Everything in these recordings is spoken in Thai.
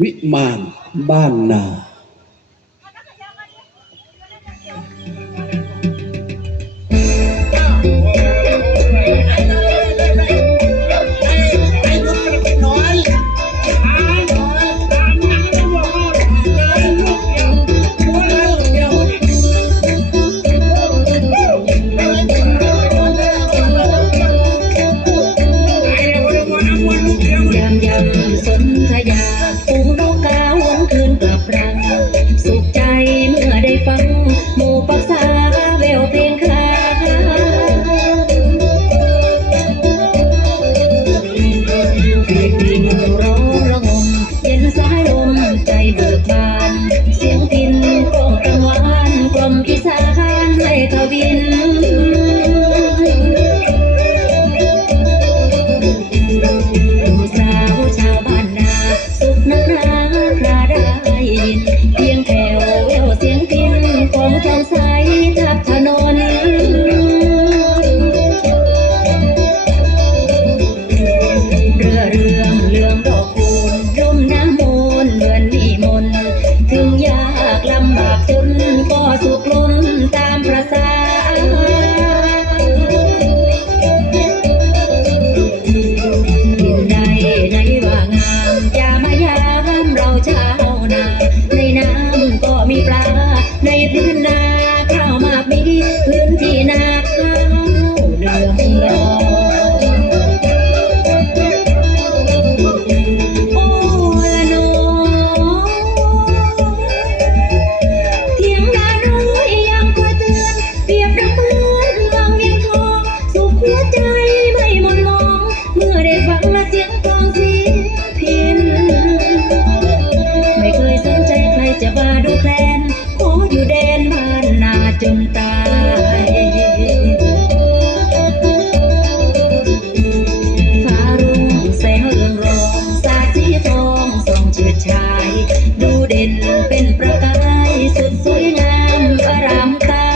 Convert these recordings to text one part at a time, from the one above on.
วิมานบ้านนา ในพื้นนาข้าวมากมีพื้นที่นาข้าวเดืองรองโอ้ละนอเถียงนาน้อยยังคอยเตือนเปรียบดังเหมือนวังเวียงทอง สุขหัวใจไม่หมดมอง เมื่อได้ฟัง ดฉาย ดูเด่นเป็นประกายสุดสวยงามอารามตา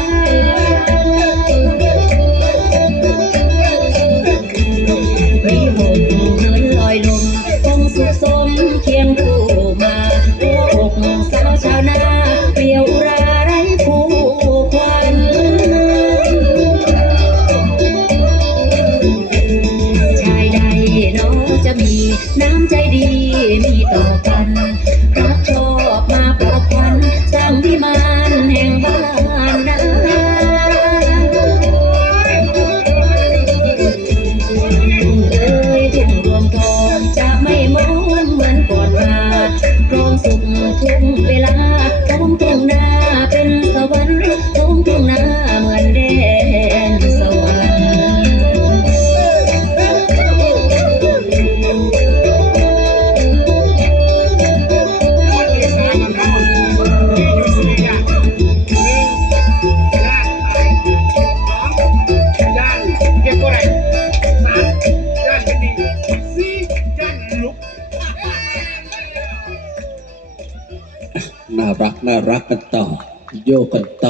วิหกเหินลอยลมคงสุขสมเคียงคู่มาหัวอกสาวชาวนาเปรียวราไร้ผู้ควันชายใดเนาะจะมีน้ำใจดี เวลาต้องทุ่งนาเป็นสวรรค์ น่ารักน่ารักกันต่อ โยกกันต่อ